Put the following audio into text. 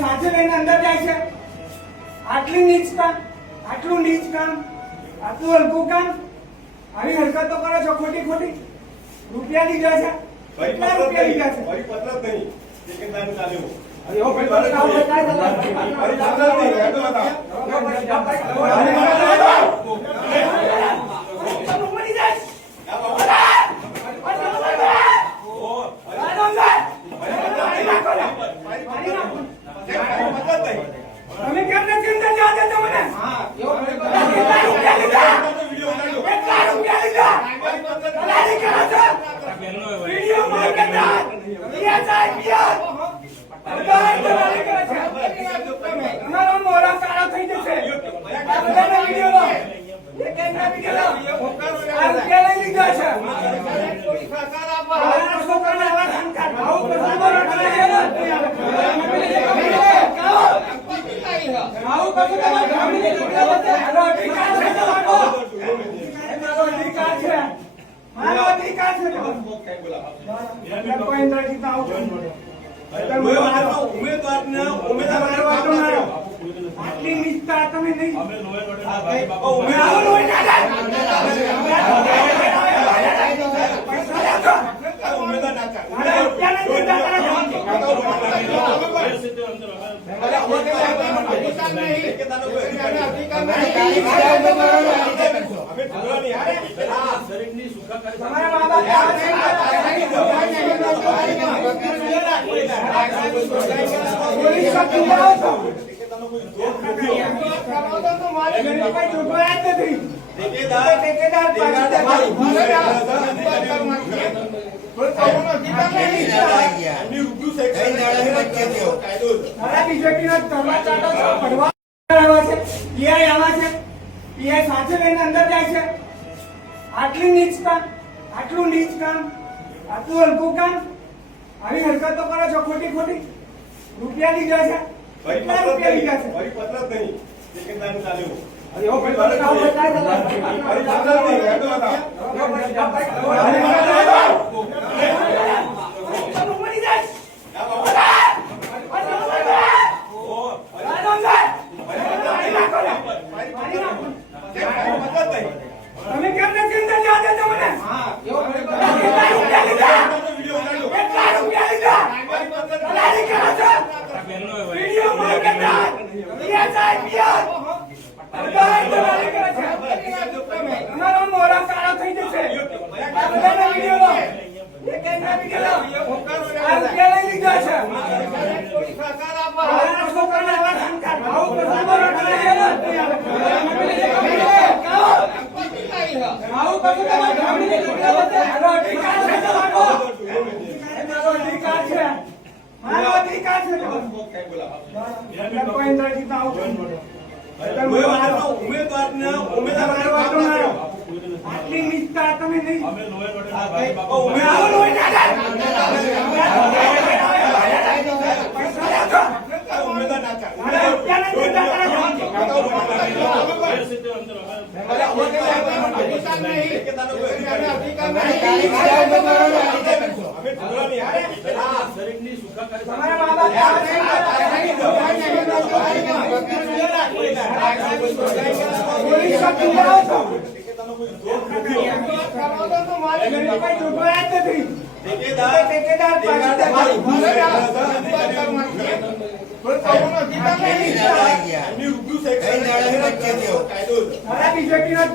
સાચે લઈને અંદર જાય છે. આટલું નીચ કામ, આટલું હલકું કામ, આવી હરકતો કરો છો ખોટી ખોટી. રૂપિયા લીધા છે, કેટલા રૂપિયા લીધા છે? તમે કેમ નથી અંદર જવા દેતા મને? કેટલા રૂપિયા લીધા? દલાલી કરો છો? વિડીયો માર્કેટર, પીએસઆઈ દલાલી કરે છે. તમારો મોઢો કાળો થઈ જશે. આ બધાના વિડીયો લો, એક એકના વિડીયો લો. આ રૂપિયા લઈ લીધા છે. છોકરાને આવા સંસ્કાર આવું કશું બોલો તમે આવું કશું તમારે ફેમિલી અધિકાર છે. મારો અધિકાર છે. કોઈ નથી તો આવું આટલી નિષ્ઠા તમે નહીં. સાચે લઈને અંદર જાય છે. આટલું નીચ કામ, આટલું હલકું કામ, આવી હરકતો કરો છો ખોટી ખોટી. રૂપિયા લીધા છે, કેટલા રૂપિયા લીધા છે? તમે કેમ નથી અંદર જવા દેતા મને? કેટલા રૂપિયા લીધા? દલાલી કરો છો? વિડીયો માર્કેટર, પીએસઆઈ દલાલી કરે છે. તમારો મોઢો કાળો થઈ જશે. આ બધાના વિડીયો લો, એક એકના વિડીયો લો. આ રૂપિયા લઈ લીધા છે. છોકરાને આવા સંસ્કાર આવું કશું બોલો તમે આવું કશું તમારે ફેમિલી અધિકાર છે. મારો અધિકાર છે. કોઈ નથી તો આવું આટલી નિષ્ઠા તમે નહીં. બીજેપી ના